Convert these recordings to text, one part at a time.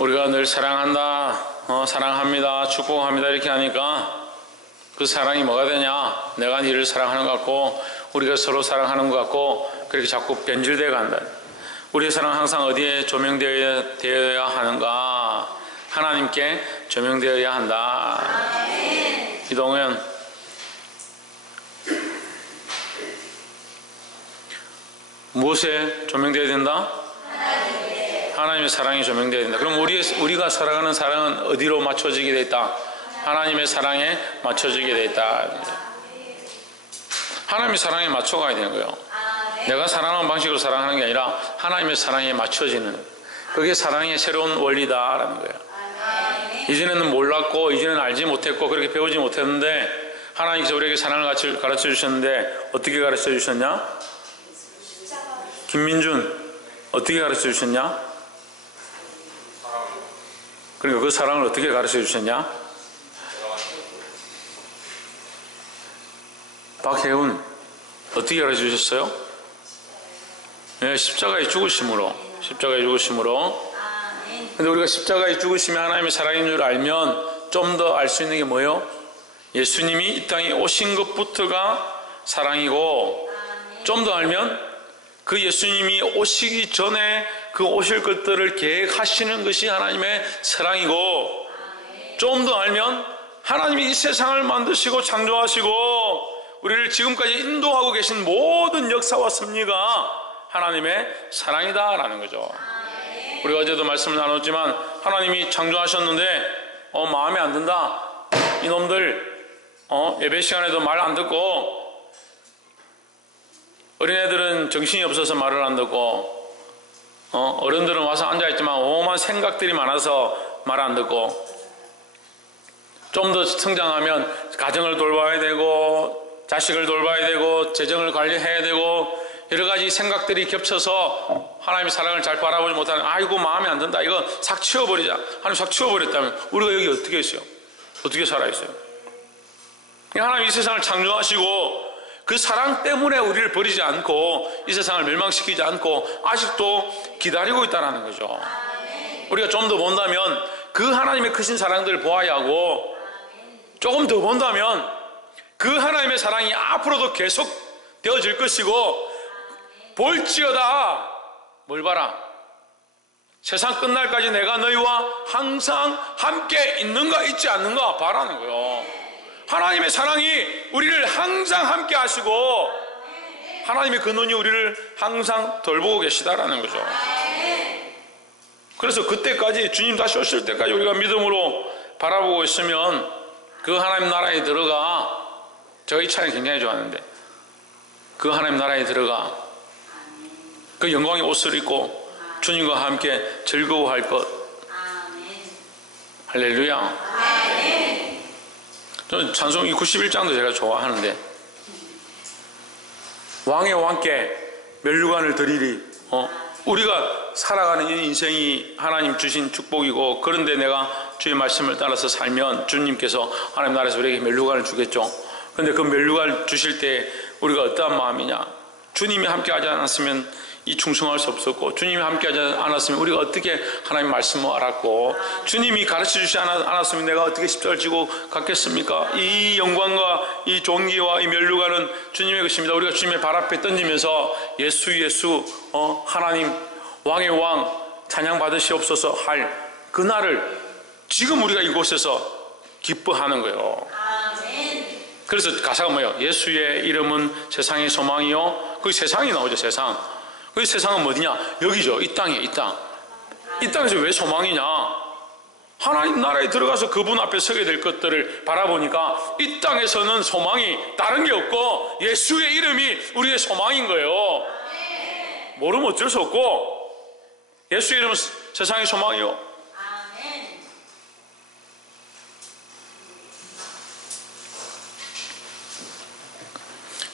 우리가 늘 사랑한다, 사랑합니다, 축복합니다 이렇게 하니까 그 사랑이 뭐가 되냐? 내가 니를 사랑하는 것 같고 우리가 서로 사랑하는 것 같고 그렇게 자꾸 변질되어 간다. 우리의 사랑 항상 어디에 조명되어야 하는가? 하나님께 조명되어야 한다. 이동현, 무엇에 조명되어야 된다? 하나님의 사랑이 조명되어야 된다. 그럼 우리가 살아가는 사랑은 어디로 맞춰지게 되어 있다? 하나님의 사랑에 맞춰지게 되어 있다. 하나님의 사랑에 맞춰가야 되는 거예요. 내가 사랑하는 방식으로 사랑하는 게 아니라 하나님의 사랑에 맞춰지는, 그게 사랑의 새로운 원리다라는 거예요. 이전에는 몰랐고 이전에는 알지 못했고 그렇게 배우지 못했는데 하나님께서 우리에게 사랑을 가르쳐 주셨는데 어떻게 가르쳐 주셨냐? 김민준, 어떻게 가르쳐 주셨냐? 그러니까 그 사랑을 어떻게 가르쳐 주셨냐? 박혜훈, 어떻게 가르쳐 주셨어요? 네, 십자가의 죽으심으로. 십자가의 죽으심으로. 근데 우리가 십자가의 죽으심이 하나님의 사랑인 줄 알면 좀 더 알 수 있는 게 뭐예요? 예수님이 이 땅에 오신 것부터가 사랑이고, 좀 더 알면 그 예수님이 오시기 전에 그 오실 것들을 계획하시는 것이 하나님의 사랑이고, 좀 더 알면 하나님이 이 세상을 만드시고 창조하시고 우리를 지금까지 인도하고 계신 모든 역사와 섭리가 하나님의 사랑이다라는 거죠. 우리가 어제도 말씀을 나눴지만 하나님이 창조하셨는데 마음에 안 든다, 이놈들 예배 시간에도 말 안 듣고, 어린애들은 정신이 없어서 말을 안 듣고, 어른들은 와서 앉아있지만 오만 생각들이 많아서 말 안 듣고, 좀 더 성장하면 가정을 돌봐야 되고 자식을 돌봐야 되고 재정을 관리해야 되고 여러 가지 생각들이 겹쳐서 하나님의 사랑을 잘 바라보지 못하는, 아이고 마음에 안 든다, 이거 싹 치워버리자. 하나님 싹 치워버렸다면 우리가 여기 어떻게 했어요? 어떻게 살아있어요? 하나님 이 세상을 창조하시고 그 사랑 때문에 우리를 버리지 않고 이 세상을 멸망시키지 않고 아직도 기다리고 있다는 거죠. 우리가 좀 더 본다면 그 하나님의 크신 사랑들을 보아야 하고, 조금 더 본다면 그 하나님의 사랑이 앞으로도 계속 되어질 것이고, 볼지어다 뭘 봐라? 세상 끝날까지 내가 너희와 항상 함께 있는가 있지 않는가 봐라는 거예요. 하나님의 사랑이 우리를 항상 함께 하시고 하나님의 그 눈이 우리를 항상 돌보고 계시다라는 거죠. 그래서 그때까지, 주님 다시 오실 때까지 우리가 믿음으로 바라보고 있으면 그 하나님 나라에 들어가. 제가 이 찬양 굉장히 좋아하는데, 그 하나님 나라에 들어가 그 영광의 옷을 입고 주님과 함께 즐거워할 것. 할렐루야. 저는 찬송이 91장도 제가 좋아하는데, 왕의 왕께 면류관을 드리리. 우리가 살아가는 이 인생이 하나님 주신 축복이고, 그런데 내가 주의 말씀을 따라서 살면 주님께서 하나님 나라에서 우리에게 면류관을 주겠죠. 그런데 그 면류관을 주실 때 우리가 어떠한 마음이냐? 주님이 함께 하지 않았으면 이 충성할 수 없었고, 주님이 함께 하지 않았으면 우리가 어떻게 하나님 말씀을 알았고, 주님이 가르쳐 주지 않았으면 내가 어떻게 십자가를 지고 갔겠습니까? 이 영광과 이 존귀와 이 면류관은 주님의 것입니다. 우리가 주님의 발 앞에 던지면서 예수 하나님 왕의 왕 찬양 받으시옵소서 할 그날을 지금 우리가 이곳에서 기뻐하는 거예요. 그래서 가사가 뭐예요? 예수의 이름은 세상의 소망이요. 그 세상이 나오죠. 세상. 그 세상은 어디냐? 여기죠. 이 땅에, 이 땅. 이 땅에서 왜 소망이냐? 하나님 나라에 들어가서 그분 앞에 서게 될 것들을 바라보니까 이 땅에서는 소망이 다른 게 없고 예수의 이름이 우리의 소망인 거예요. 모르면 어쩔 수 없고, 예수의 이름은 세상의 소망이요.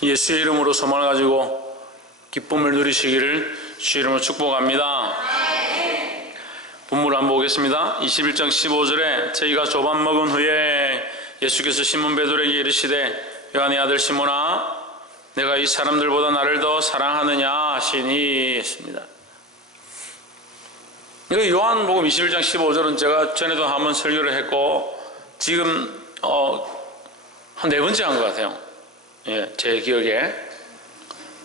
예수의 이름으로 소망을 가지고 기쁨을 누리시기를 주의 이름으로 축복합니다. 본문을 한번 보겠습니다. 21장 15절에 저희가 조반 먹은 후에 예수께서 시몬 베드로에게 이르시되 요한의 아들 시몬아, 내가 이 사람들보다 나를 더 사랑하느냐 하시니 했습니다. 이거 요한복음 21장 15절은 제가 전에도 한번 설교를 했고 지금 한 네 번째 한 것 같아요. 예, 제 기억에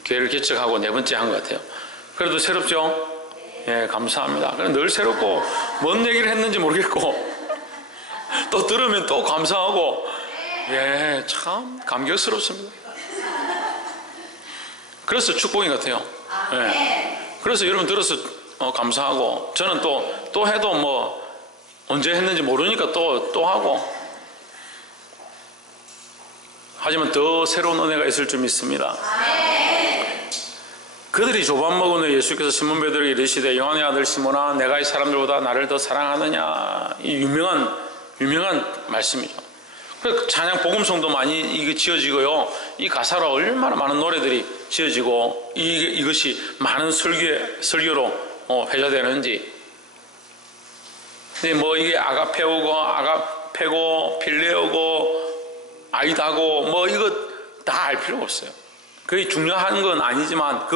교회를 개척하고 네 번째 한 것 같아요. 그래도 새롭죠? 예, 감사합니다. 늘 새롭고 뭔 얘기를 했는지 모르겠고 또 들으면 또 감사하고 예, 참 감격스럽습니다. 그래서 축복인 것 같아요. 예, 그래서 여러분 들어서 감사하고 저는 또 해도 뭐 언제 했는지 모르니까 또 하고 하지만 더 새로운 은혜가 있을 줄 믿습니다. 그들이 조반 먹은 후에 예수께서 시몬 베드로에게 이르시되 요한의 아들 시몬아 내가 이 사람들보다 나를 더 사랑하느냐. 이 유명한 말씀이죠. 그래서 찬양 복음송도 많이 이게 지어지고요. 이 가사로 얼마나 많은 노래들이 지어지고 이것이 많은 설교로 회자되는지. 근데 뭐 이게 아가페고 필레오고 아이다고 뭐 이거 다 알 필요가 없어요. 그게 중요한 건 아니지만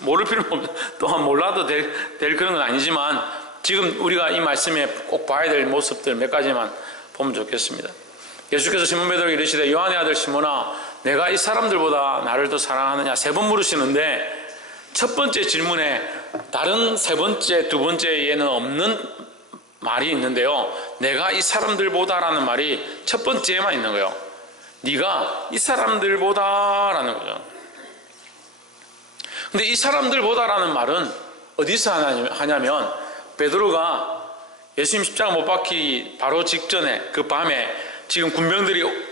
모를 필요는 또한 몰라도 될 그런 건 아니지만 지금 우리가 이 말씀에 꼭 봐야 될 모습들 몇 가지만 보면 좋겠습니다. 예수께서 시몬 베드로에게 이르시되 요한의 아들 시몬아 내가 이 사람들보다 나를 더 사랑하느냐 3번 물으시는데 첫 번째 질문에 다른 세 번째 두 번째에는 없는 말이 있는데요. 내가 이 사람들보다라는 말이 첫 번째에만 있는 거예요. 네가 이 사람들보다라는 거죠. 근데 이 사람들보다라는 말은 어디서 하냐면 베드로가 예수님 십자가 못 박히기 바로 직전에 그 밤에 지금 군병들이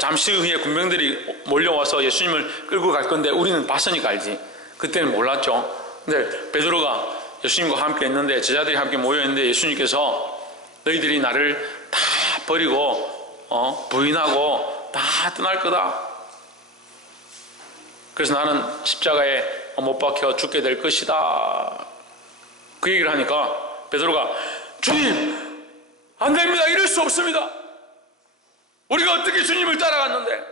잠시 후에 군병들이 몰려와서 예수님을 끌고 갈 건데 우리는 봤으니까 알지. 그때는 몰랐죠. 근데 베드로가 예수님과 함께 있는데 제자들이 함께 모여 있는데 예수님께서 너희들이 나를 다 버리고 부인하고 다 떠날 거다. 그래서 나는 십자가에 못 박혀 죽게 될 것이다. 그 얘기를 하니까 베드로가 주님 안 됩니다. 이럴 수 없습니다. 우리가 어떻게 주님을 따라갔는데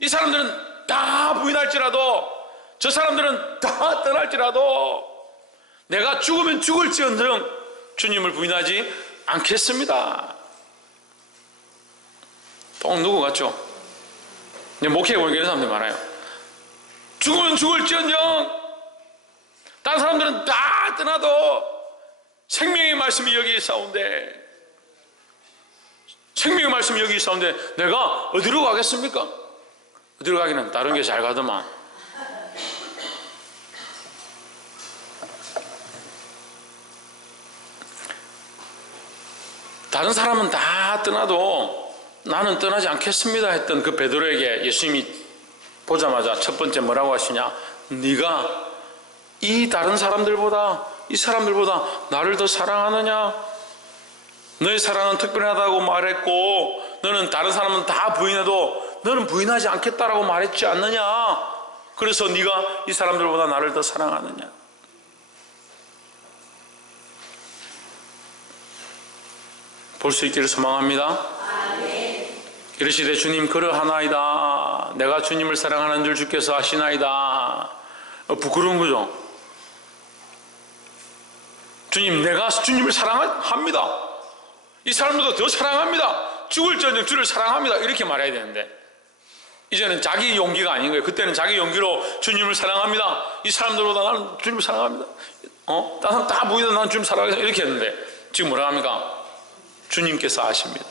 이 사람들은 다 부인할지라도 저 사람들은 다 떠날지라도 내가 죽으면 죽을지언정 주님을 부인하지 않겠습니다. 또 누구 같죠? 목회해보니까 이런 사람들이 많아요. 죽으면 죽을지언정 다른 사람들은 다 떠나도 생명의 말씀이 여기 있사온데 생명의 말씀이 여기 있사온데 내가 어디로 가겠습니까? 어디로 가기는 다른 게 잘 가더만. 다른 사람은 다 떠나도 나는 떠나지 않겠습니다 했던 그 베드로에게 예수님이 보자마자 첫 번째 뭐라고 하시냐? 네가 이 다른 사람들보다 이 사람들보다 나를 더 사랑하느냐? 너의 사랑은 특별하다고 말했고 너는 다른 사람은 다 부인해도 너는 부인하지 않겠다라고 말했지 않느냐? 그래서 네가 이 사람들보다 나를 더 사랑하느냐? 볼 수 있기를 소망합니다. 이르시되 주님 그러하나이다. 내가 주님을 사랑하는 줄 주께서 아시나이다. 부끄러운 거죠. 주님 내가 주님을 사랑합니다. 이 사람들도 더 사랑합니다. 죽을지언정 주를 사랑합니다. 이렇게 말해야 되는데 이제는 자기 용기가 아닌 거예요. 그때는 자기 용기로 주님을 사랑합니다. 이 사람들보다 나는 주님을 사랑합니다. 다른 사람 다 부인해도 나는 주님 사랑합니다. 이렇게 했는데 지금 뭐라 합니까? 주님께서 아십니다.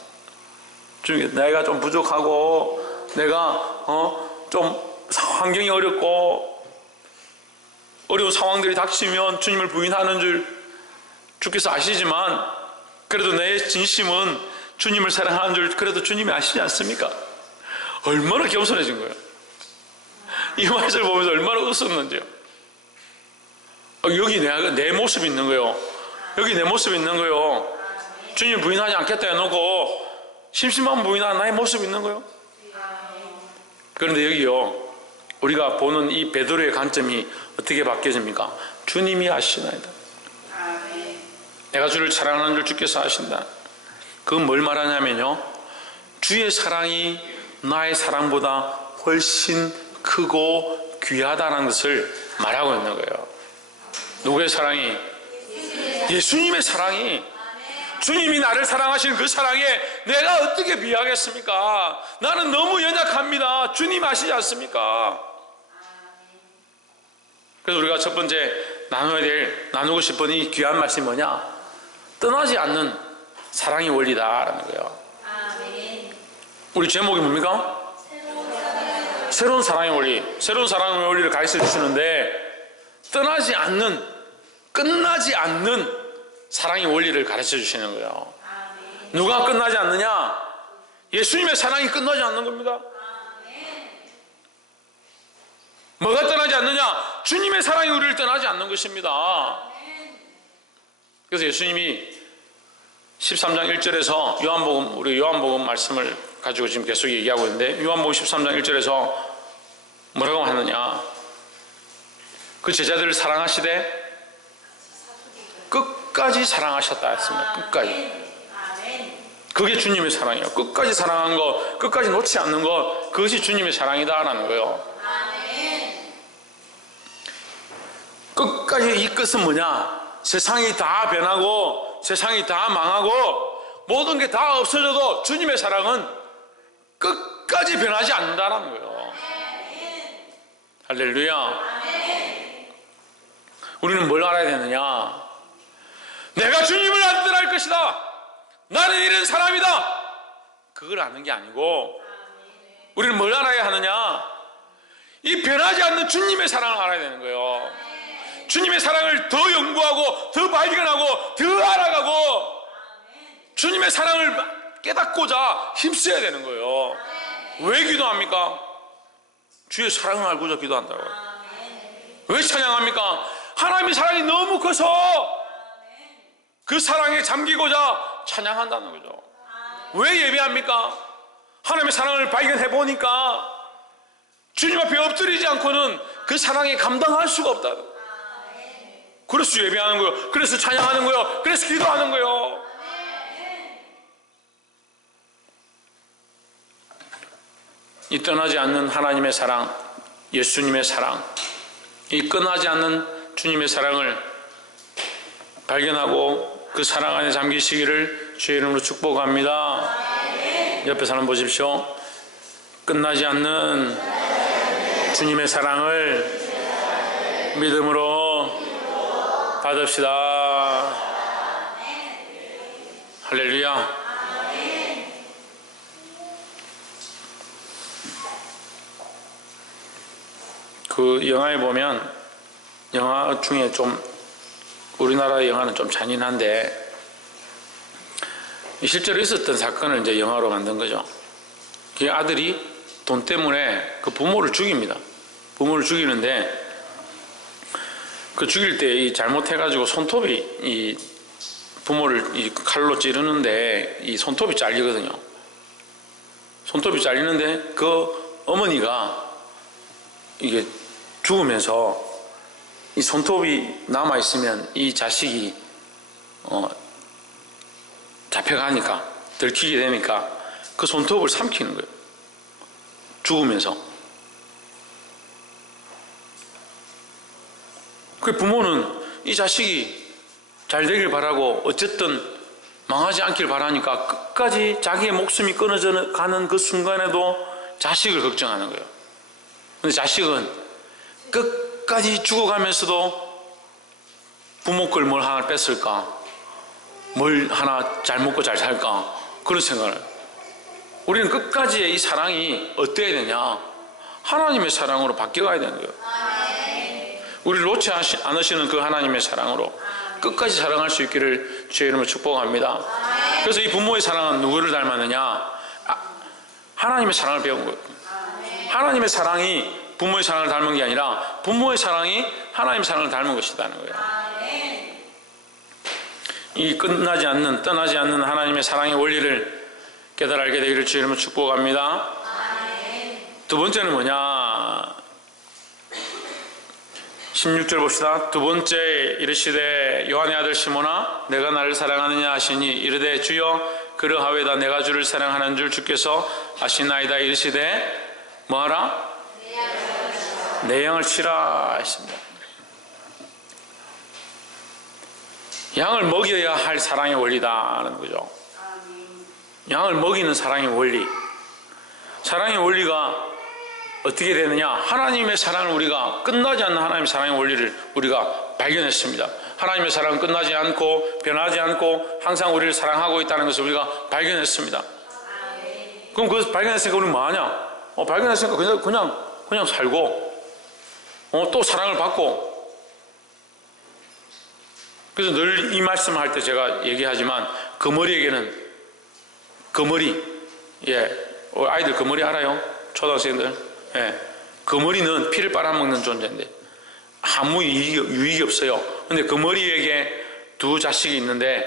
주님, 내가 좀 부족하고 내가 좀 환경이 어렵고 어려운 상황들이 닥치면 주님을 부인하는 줄 주께서 아시지만 그래도 내 진심은 주님을 사랑하는 줄 그래도 주님이 아시지 않습니까? 얼마나 겸손해진 거예요. 이 말씀을 보면서 얼마나 웃었는지요. 여기 내 모습이 있는 거예요. 여기 내 모습이 있는 거예요. 주님 부인하지 않겠다 해놓고 심심한 부인한 나의 모습이 있는 거예요. 그런데 여기요 우리가 보는 이 베드로의 관점이 어떻게 바뀌어집니까? 주님이 아시나이다. 내가 주를 사랑하는 줄 주께서 아신다. 그건 뭘 말하냐면요 주의 사랑이 나의 사랑보다 훨씬 크고 귀하다는 것을 말하고 있는 거예요. 누구의 사랑이? 예수님의 사랑이, 주님이 나를 사랑하시는 그 사랑에 내가 어떻게 비하겠습니까? 나는 너무 연약합니다. 주님 아시지 않습니까? 그래서 우리가 첫 번째 나누고 싶은 이 귀한 말씀이 뭐냐? 떠나지 않는 사랑의 원리다라는 거예요. 우리 제목이 뭡니까? 새로운 사랑의 원리. 새로운 사랑의 원리를 가르쳐 주시는데, 떠나지 않는, 끝나지 않는 사랑의 원리를 가르쳐 주시는 거예요. 누가 끝나지 않느냐? 예수님의 사랑이 끝나지 않는 겁니다. 뭐가 떠나지 않느냐? 주님의 사랑이 우리를 떠나지 않는 것입니다. 그래서 예수님이 13장 1절에서 우리 요한복음 말씀을 가지고 지금 계속 얘기하고 있는데, 요한복음 13장 1절에서 뭐라고 하느냐? 그 제자들을 사랑하시되 끝까지 사랑하셨다 했습니다. 끝까지. 그게 주님의 사랑이에요. 끝까지 사랑한 것, 끝까지 놓지 않는 것, 그것이 주님의 사랑이다라는 거예요. 끝까지. 이 끝은 뭐냐? 세상이 다 변하고 세상이 다 망하고 모든 게 다 없어져도 주님의 사랑은 끝까지 변하지 않는다라는 거예요. 할렐루야. 우리는 뭘 알아야 되느냐? 내가 주님을 안 떠날 것이다. 나는 이런 사람이다. 그걸 아는 게 아니고, 우리는 뭘 알아야 하느냐? 이 변하지 않는 주님의 사랑을 알아야 되는 거예요. 주님의 사랑을 더 연구하고 더 발견하고 더 알아가고 주님의 사랑을 깨닫고자 힘써야 되는 거예요. 왜 기도합니까? 주의 사랑을 알고자 기도한다고요. 왜 찬양합니까? 하나님의 사랑이 너무 커서 그 사랑에 잠기고자 찬양한다는 거죠. 왜 예배합니까? 하나님의 사랑을 발견해 보니까 주님 앞에 엎드리지 않고는 그 사랑에 감당할 수가 없다. 그래서 예배하는 거예요. 그래서 찬양하는 거예요. 그래서 기도하는 거예요. 이 떠나지 않는 하나님의 사랑, 예수님의 사랑, 이 끝나지 않는 주님의 사랑을 발견하고 그 사랑 안에 잠기시기를 주의 이름으로 축복합니다. 옆에 사람 보십시오. 끝나지 않는 주님의 사랑을 믿음으로 받읍시다. 할렐루야. 그 영화에 보면, 영화 중에 좀 우리나라 영화는 좀 잔인한데 실제로 있었던 사건을 이제 영화로 만든 거죠. 그 아들이 돈 때문에 그 부모를 죽입니다. 부모를 죽이는데 그 죽일 때 이 잘못해가지고 손톱이 이 부모를 이 칼로 찌르는데 이 손톱이 잘리거든요. 손톱이 잘리는데 그 어머니가 이게 죽으면서 이 손톱이 남아있으면 이 자식이 잡혀가니까, 들키게 되니까 그 손톱을 삼키는 거예요. 죽으면서. 그 부모는 이 자식이 잘 되길 바라고 어쨌든 망하지 않길 바라니까 끝까지 자기의 목숨이 끊어져 가는 그 순간에도 자식을 걱정하는 거예요. 근데 자식은 끝까지 죽어가면서도 부모 걸 뭘 하나 뺐을까? 뭘 하나 잘 먹고 잘 살까? 그런 생각을 해요. 우리는 끝까지의 이 사랑이 어때야 되냐? 하나님의 사랑으로 바뀌어가야 되는 거예요. 우리를 놓지 않으시는 그 하나님의 사랑으로 끝까지 사랑할 수 있기를 주의 이름으로 축복합니다. 그래서 이 부모의 사랑은 누구를 닮았느냐? 하나님의 사랑을 배운 거예요. 하나님의 사랑이 부모의 사랑을 닮은 게 아니라 부모의 사랑이 하나님의 사랑을 닮은 것이라는 거예요. 이 끝나지 않는, 떠나지 않는 하나님의 사랑의 원리를 깨달아 알게 되기를 주의 이름으로 축복합니다. 두 번째는 뭐냐? 16절 봅시다. 두 번째 이르시되 요한의 아들 시몬아 내가 나를 사랑하느냐 하시니 이르되 주여 그러하외다 내가 주를 사랑하는 줄 주께서 아시나이다. 이르시되 뭐하라? 내 양을 치라 했습니다. 양을 먹여야 할 사랑의 원리다라는 거죠. 양을 먹이는 사랑의 원리. 사랑의 원리가 어떻게 되느냐? 하나님의 사랑을 우리가 끝나지 않는 하나님의 사랑의 원리를 우리가 발견했습니다. 하나님의 사랑은 끝나지 않고 변하지 않고 항상 우리를 사랑하고 있다는 것을 우리가 발견했습니다. 그럼 그것을 발견했으니까 우리는 뭐하냐? 발견했으니까 그냥 살고 또 사랑을 받고. 그래서 늘 이 말씀을 할 때 제가 얘기하지만 거머리에게는 거머리, 아이들 거머리 알아요? 초등학생들. 거머리는 피를 빨아먹는 존재인데 아무 유익이 없어요. 근데 거머리에게 두 자식이 있는데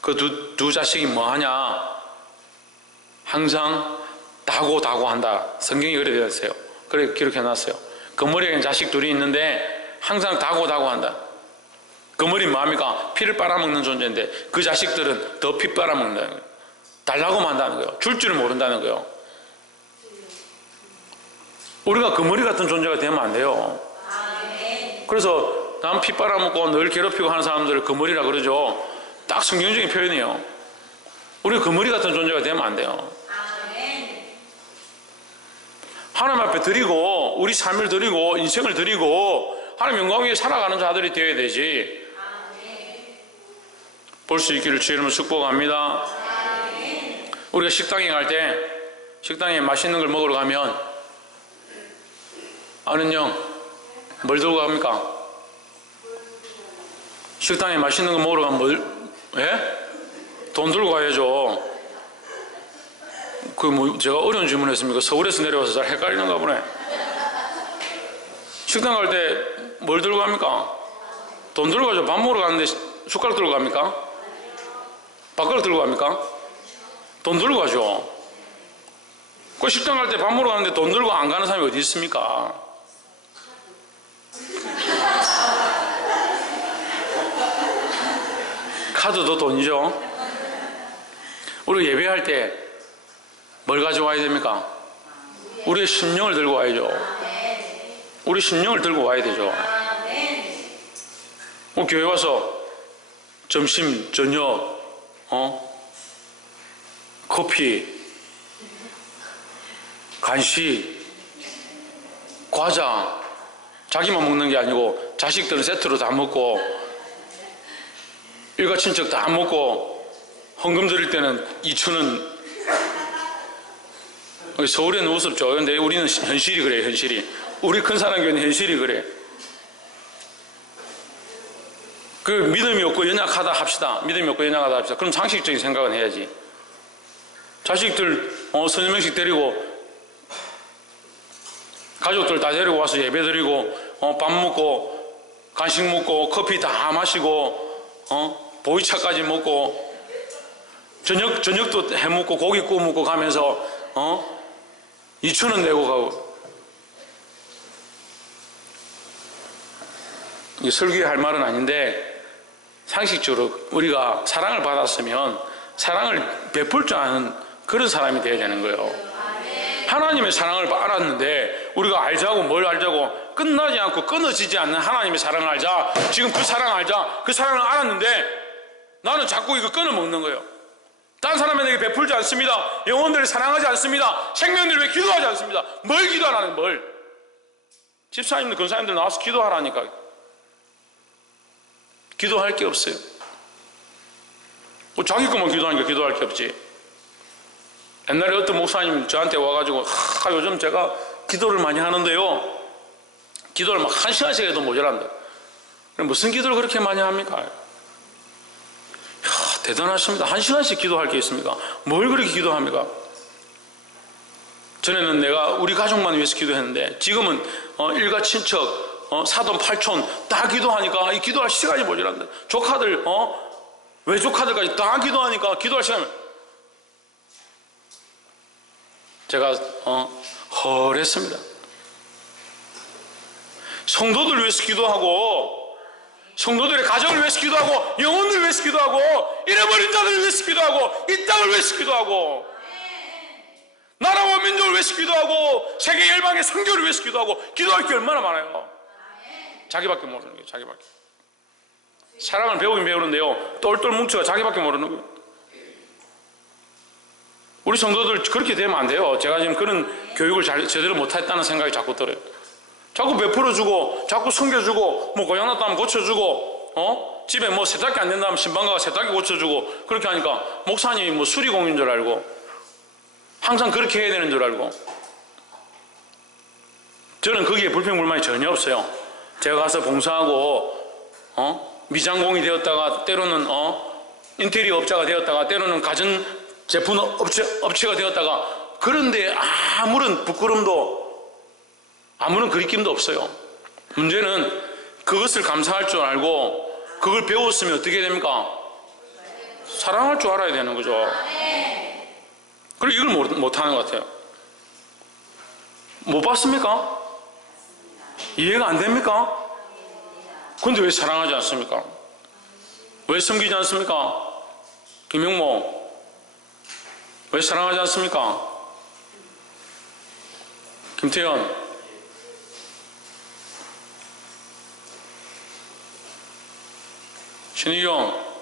그 두 자식이 뭐하냐? 항상 다고 한다. 성경이 그래 되어 있어요. 그래 기록해놨어요. 거머리에게는 자식 둘이 있는데 항상 다고 한다. 거머리는 뭐합니까? 피를 빨아먹는 존재인데 그 자식들은 더 피 빨아먹는다는 거예요. 달라고만 한다는 거예요. 줄 줄을 모른다는 거예요. 우리가 거머리 같은 존재가 되면 안 돼요. 그래서 남 피 빨아먹고 늘 괴롭히고 하는 사람들을 거머리라 그러죠. 딱 성경적인 표현이에요. 우리가 거머리 같은 존재가 되면 안 돼요. 하나님 앞에 드리고 우리 삶을 드리고 인생을 드리고 하나님 영광 위에 살아가는 자들이 되어야 되지. 볼 수 있기를 주의 이름으로 축복합니다. 우리가 식당에 갈 때 식당에 맛있는 걸 먹으러 가면 아는 형 뭘 들고 갑니까? 식당에 맛있는 거 먹으러 가면 돈 들고 가야죠. 제가 어려운 질문했습니까? 서울에서 내려와서 잘 헷갈리는가 보네. 식당 갈 때 뭘 들고 갑니까? 돈 들고 가죠. 밥 먹으러 가는데 숟가락 들고 갑니까? 밥그릇 들고 갑니까? 돈 들고 가죠. 그 식당 갈 때 밥 먹으러 가는데 돈 들고 안 가는 사람이 어디 있습니까? 카드도 돈이죠. 우리 예배할 때 뭘 가져와야 됩니까? 우리의 심령을 들고 와야죠. 우리 심령을 들고 와야 되죠. 교회 와서 점심, 저녁, 커피, 간식, 과자, 자기만 먹는 게 아니고 자식들은 세트로 다 먹고 일가 친척 다 먹고 헌금 드릴 때는 2,000원. 서울에는 우습죠. 그런데 우리는 현실이 그래요. 현실이. 우리 큰 사랑교회는 현실이 그래. 그 믿음이 없고 연약하다 합시다. 믿음이 없고 연약하다 합시다. 그럼 상식적인 생각은 해야지. 자식들 서너 명씩 데리고 가족들 다 데리고 와서 예배 드리고 밥 먹고 간식 먹고 커피 다 마시고 보이차까지 먹고 저녁도 해 먹고 고기 구워 먹고 가면서 2,000원 내고 가고. 이게 설교할 말은 아닌데 상식적으로 우리가 사랑을 받았으면 사랑을 베풀 줄 아는 그런 사람이 되어야 되는 거예요. 하나님의 사랑을 알았는데 우리가 알자고 뭘 알자고 끝나지 않고 끊어지지 않는 하나님의 사랑을 알자. 지금 그 사랑을 알자. 그 사랑을 알았는데 나는 자꾸 이거 끊어먹는 거예요. 딴 사람에게 베풀지 않습니다. 영혼들을 사랑하지 않습니다. 생명들을 왜 기도하지 않습니다. 뭘 기도하라는 뭘. 집사님들 권사님들 나와서 기도하라니까. 기도할 게 없어요. 자기 것만 기도하니까 기도할 게 없지. 옛날에 어떤 목사님 저한테 와가지고 요즘 제가 기도를 많이 하는데요, 기도를 막 1시간씩 해도 모자란다. 무슨 기도를 그렇게 많이 합니까? 대단하십니다. 1시간씩 기도할 게 있습니까? 뭘 그렇게 기도합니까? 전에는 내가 우리 가족만 위해서 기도했는데 지금은 일가 친척, 사돈 팔촌 다 기도하니까 이 기도할 시간이 모자란다. 조카들, 외조카들까지 다 기도하니까 기도할 시간이. 제가 헐했습니다. 성도들 위해서 기도하고 성도들의 가정을 위해서 기도하고 영혼을 위해서 기도하고 잃어버린 자들을 위해서 기도하고 이 땅을 위해서 기도하고 나라와 민족을 위해서 기도하고 세계 열방의 선교를 위해서 기도하고 기도할 게 얼마나 많아요. 자기밖에 모르는 거예요. 사랑을 배우긴 배우는데요, 똘똘 뭉쳐가 자기밖에 모르는 거예요. 우리 성도들 그렇게 되면 안 돼요. 제가 지금 그런 교육을 제대로 못했다는 생각이 자꾸 들어요. 자꾸 베풀어주고, 자꾸 섬겨주고, 뭐 고장났다면 고쳐주고, 집에 뭐 세탁기 안 된다면 신방가가 세탁기 고쳐주고, 그렇게 하니까 목사님이 뭐 수리공인 줄 알고, 항상 그렇게 해야 되는 줄 알고. 저는 거기에 불평불만이 전혀 없어요. 제가 가서 봉사하고, 미장공이 되었다가, 때로는, 인테리어 업자가 되었다가, 때로는 가전 제품 업체가 되었다가, 그런데 아무런 부끄럼도, 아무런 그리낌도 없어요. 문제는 그것을 감사할 줄 알고, 그걸 배웠으면 어떻게 됩니까? 사랑할 줄 알아야 되는 거죠. 그리고 이걸 못하는 것 같아요. 못 봤습니까? 이해가 안 됩니까? 근데 왜 사랑하지 않습니까? 왜 섬기지 않습니까? 김영모, 왜 사랑하지 않습니까? 김태현, 신희경,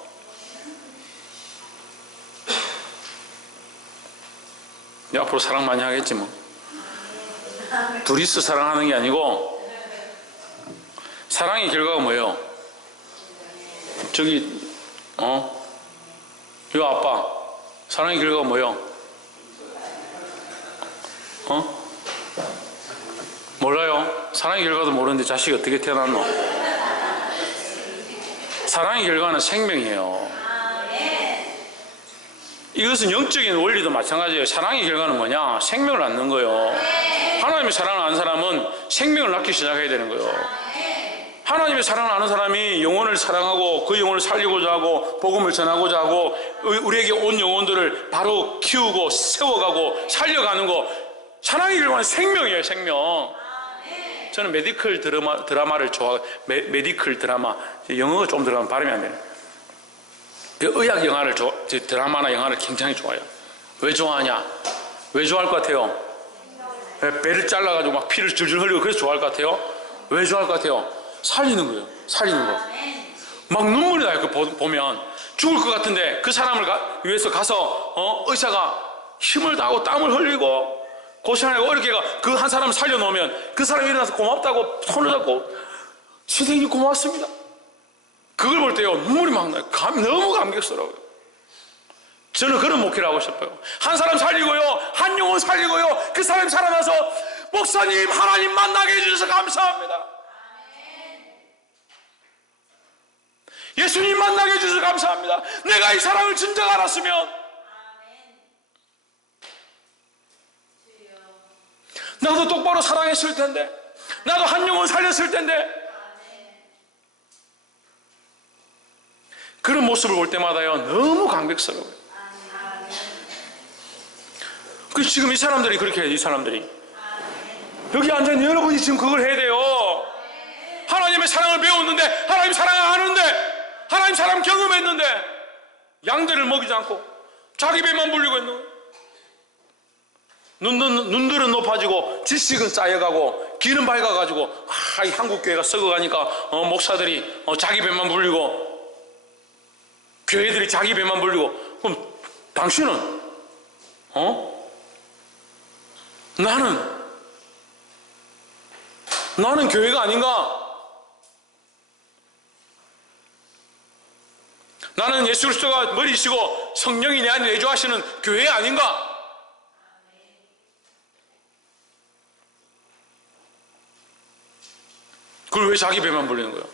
앞으로 사랑 많이 하겠지 뭐. 둘이서 사랑하는 게 아니고, 사랑의 결과가 뭐예요? 저기, 요 아빠, 사랑의 결과가 뭐예요? 몰라요? 사랑의 결과도 모르는데 자식이 어떻게 태어났노? 사랑의 결과는 생명이에요. 이것은 영적인 원리도 마찬가지예요. 사랑의 결과는 뭐냐? 생명을 낳는 거예요. 하나님의 사랑을 아는 사람은 생명을 낳기 시작해야 되는 거예요. 하나님의 사랑을 아는 사람이 영혼을 사랑하고 그 영혼을 살리고자 하고 복음을 전하고자 하고 우리에게 온 영혼들을 바로 키우고 세워가고 살려가는 거, 사랑의 결과는 생명이에요. 생명. 저는 메디컬 드라마를 좋아해요. 메디컬 드라마, 영어가 좀 들어가면 발음이 안 되네. 의학 영화를 드라마나 영화를 굉장히 좋아해요. 왜 좋아하냐? 왜 좋아할 것 같아요? 배를 잘라가지고 막 피를 줄줄 흘리고 그래서 좋아할 것 같아요? 왜 좋아할 것 같아요? 살리는 거예요. 살리는 거. 막 눈물이 나요. 그 보면 죽을 것 같은데 그 사람을 위해서 가서 의사가 힘을 다하고 땀을 흘리고 고생하고 어렵게 그 한 사람을 살려놓으면 그 사람이 일어나서 고맙다고 손을 잡고 선생님 고맙습니다. 그걸 볼 때요 눈물이 막 나요. 너무 감격스러워요. 저는 그런 목회를 하고 싶어요. 한 사람 살리고요, 한 영혼 살리고요, 그 사람이 살아나서 목사님 하나님 만나게 해주셔서 감사합니다. 예수님 만나게 해주셔서 감사합니다. 내가 이 사랑을 진정 알았으면, 나도 똑바로 사랑했을 텐데, 나도 한 영혼 살렸을 텐데. 그런 모습을 볼 때마다요 너무 감격스러워요. 그 지금 이 사람들이 그렇게 해요. 이 사람들이 여기 앉아있는 여러분이 지금 그걸 해야 돼요. 하나님의 사랑을 배웠는데, 하나님 사랑을 아는데, 하나님 사랑 경험했는데 양들을 먹이지 않고 자기 배만 불리고 있는 거예요. 눈들은 높아지고 지식은 쌓여가고 길은 밝아가지고 이 한국교회가 썩어가니까 목사들이 자기 배만 불리고 교회들이 자기 배만 불리고. 그럼 당신은 나는 교회가 아닌가? 나는 예수 그리스도가 머리시고 성령이 내 안에 내주하시는 교회 아닌가? 그걸 왜 자기 배만 불리는 거예요?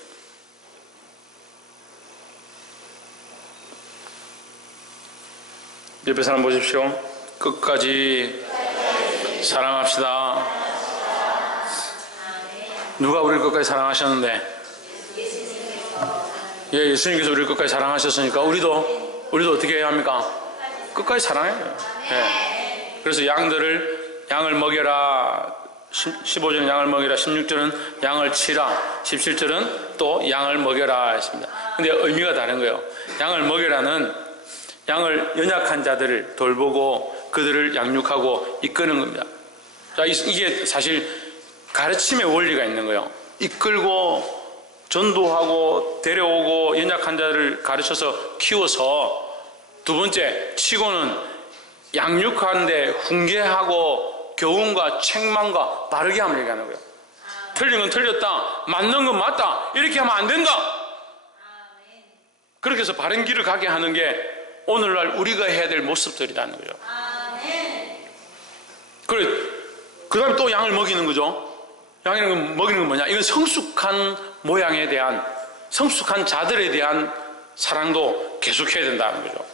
옆에 사람 보십시오. 끝까지 사랑합시다. 누가 우리를 끝까지 사랑하셨는데? 예수님께서 우리를 끝까지 사랑하셨으니까 우리도 어떻게 해야 합니까? 끝까지 사랑해요. 예. 그래서 양을 먹여라. 15절은 양을 먹여라. 16절은 양을 치라. 17절은 또 양을 먹여라 했습니다. 근데 의미가 다른 거예요. 양을 먹여라는 양을 연약한 자들을 돌보고 그들을 양육하고 이끄는 겁니다. 자, 이게 사실 가르침의 원리가 있는 거예요. 이끌고 전도하고 데려오고 연약한 자를 가르쳐서 키워서, 두 번째 치고는 양육하는데 훈계하고 교훈과 책망과 바르게 함을 얘기하는 거예요. 틀린 건 틀렸다, 맞는 건 맞다, 이렇게 하면 안 된다. 그렇게 해서 바른 길을 가게 하는 게 오늘날 우리가 해야 될 모습들이라는 거예요. 그래, 그 다음에 또 양을 먹이는 거죠. 양을 먹이는 건 뭐냐? 이건 성숙한 모양에 대한, 성숙한 자들에 대한 사랑도 계속해야 된다는 거죠.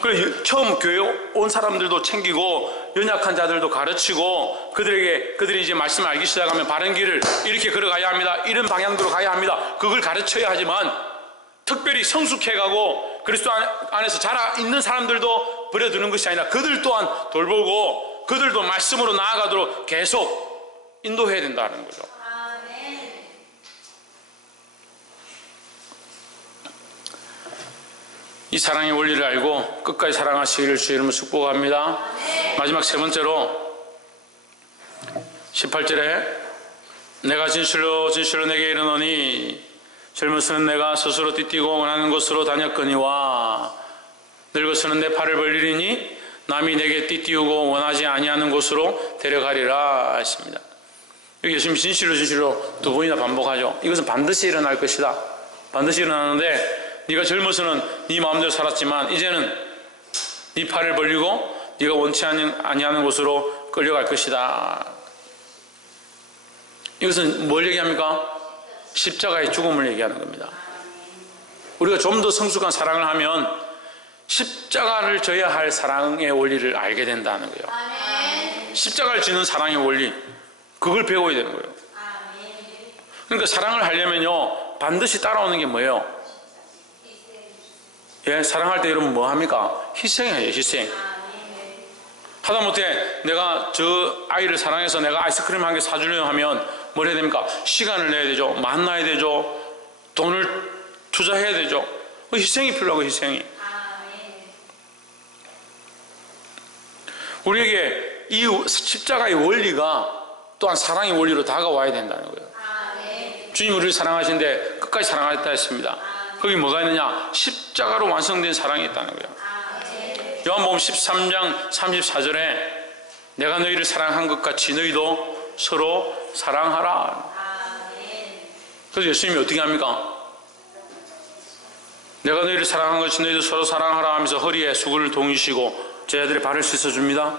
그래, 처음 교회 온 사람들도 챙기고 연약한 자들도 가르치고 그들이 이제 말씀을 알기 시작하면 바른 길을 이렇게 걸어가야 합니다, 이런 방향으로 가야 합니다, 그걸 가르쳐야 하지만, 특별히 성숙해가고 그리스도 안에서 자라 있는 사람들도 버려두는 것이 아니라 그들 또한 돌보고 그들도 말씀으로 나아가도록 계속 인도해야 된다는 거죠. 이 사랑의 원리를 알고 끝까지 사랑하시기를 주의 이름으로 축복합니다. 마지막 세 번째로 18절에 내가 진실로 진실로 내게 이르노니 젊어서는 내가 스스로 띠띠고 원하는 곳으로 다녔거니와 늙어서는 내 팔을 벌리리니 남이 내게 띠띠우고 원하지 아니하는 곳으로 데려가리라 했습니다. 여기 예수님이 진실로 진실로 두 번이나 반복하죠. 이것은 반드시 일어날 것이다. 반드시 일어나는데, 네가 젊어서는 네 마음대로 살았지만 이제는 네 팔을 벌리고 네가 원치 아니하는 곳으로 끌려갈 것이다. 이것은 뭘 얘기합니까? 십자가의 죽음을 얘기하는 겁니다. 우리가 좀 더 성숙한 사랑을 하면 십자가를 져야 할 사랑의 원리를 알게 된다는 거예요. 십자가를 지는 사랑의 원리, 그걸 배워야 되는 거예요. 그러니까 사랑을 하려면요 반드시 따라오는 게 뭐예요? 예, 사랑할 때 여러분 뭐 합니까? 희생해요. 희생. 하다못해 내가 저 아이를 사랑해서 내가 아이스크림 한 개 사주려고 하면 뭘 해야 됩니까? 시간을 내야 되죠, 만나야 되죠, 돈을 투자해야 되죠. 희생이 필요하고, 희생이. 우리에게 이 십자가의 원리가 또한 사랑의 원리로 다가와야 된다는 거예요. 주님 우리를 사랑하신데 끝까지 사랑하겠다 했습니다. 거기 뭐가 있느냐? 십자가로 완성된 사랑이 있다는 거예요. 요한복음 13장 34절에 내가 너희를 사랑한 것 같이 너희도 서로 사랑하라. 그래서 예수님이 어떻게 합니까? 내가 너희를 사랑한 것이 너희도 서로 사랑하라 하면서 허리에 수건을 동이시고 제자들의 발을 씻어줍니다.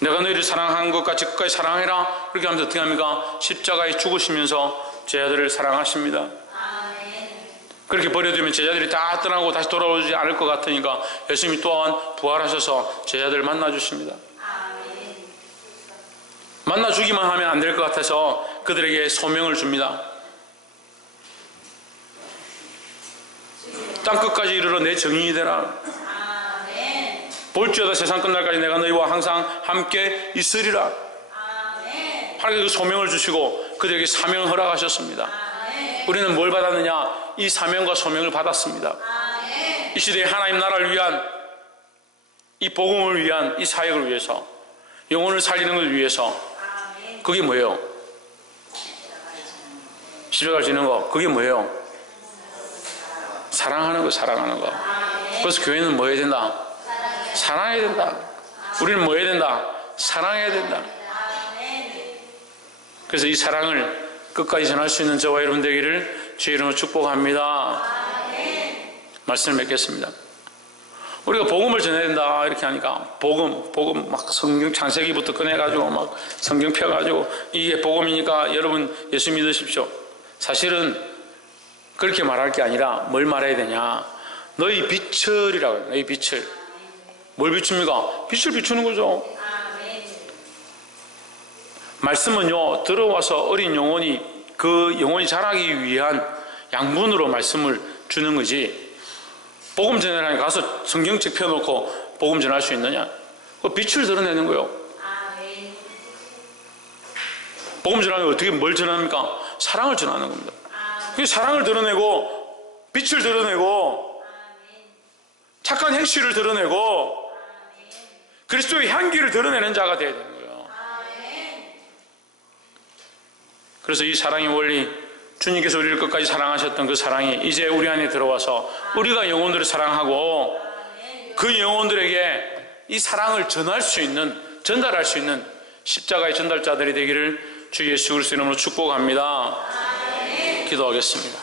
내가 너희를 사랑한 것 같이 끝까지 사랑해라. 그렇게 하면서 어떻게 합니까? 십자가에 죽으시면서 제자들을 사랑하십니다. 그렇게 버려두면 제자들이 다 떠나고 다시 돌아오지 않을 것 같으니까 예수님이 또한 부활하셔서 제자들을 만나주십니다. 만나주기만 하면 안 될 것 같아서 그들에게 소명을 줍니다. 땅끝까지 이르러 내 증인이 되라. 볼지어다 세상 끝날까지 내가 너희와 항상 함께 있으리라. 하나님께서 그 소명을 주시고 그들에게 사명을 허락하셨습니다. 우리는 뭘 받았느냐? 이 사명과 소명을 받았습니다. 이 시대에 하나님 나라를 위한, 이 복음을 위한 이 사역을 위해서, 영혼을 살리는 걸 위해서. 그게 뭐예요? 십자가를 지는 거. 그게 뭐예요? 사랑하는 거, 사랑하는 거. 그래서 교회는 뭐 해야 된다? 사랑해야 된다. 우리는 뭐 해야 된다? 사랑해야 된다. 그래서 이 사랑을 끝까지 전할 수 있는 저와 여러분 되기를 주의 이름으로 축복합니다. 말씀을 맺겠습니다. 우리가 복음을 전해야 된다 이렇게 하니까 복음 막 성경 창세기부터 꺼내가지고 막 성경 펴가지고 이게 복음이니까 여러분 예수 믿으십시오. 사실은 그렇게 말할 게 아니라 뭘 말해야 되냐? 너희 빛을이라고 해요. 너희 빛을. 뭘 비춥니까? 빛을 비추는 거죠. 말씀은요 들어와서 어린 영혼이 그 영혼이 자라기 위한 양분으로 말씀을 주는 거지, 복음 전하라니 가서 성경책 펴놓고 복음 전할 수 있느냐? 그 빛을 드러내는 거예요. 복음 전하면 어떻게 뭘 전합니까? 사랑을 전하는 겁니다. 그 사랑을 드러내고 빛을 드러내고 착한 행실을 드러내고 그리스도의 향기를 드러내는 자가 되어야 되는 거예요. 그래서 이 사랑의 원리 주님께서 우리를 끝까지 사랑하셨던 그 사랑이 이제 우리 안에 들어와서 우리가 영혼들을 사랑하고 그 영혼들에게 이 사랑을 전할 수 있는, 전달할 수 있는 십자가의 전달자들이 되기를 주 예수 그리스도 이름으로 축복합니다. 기도하겠습니다.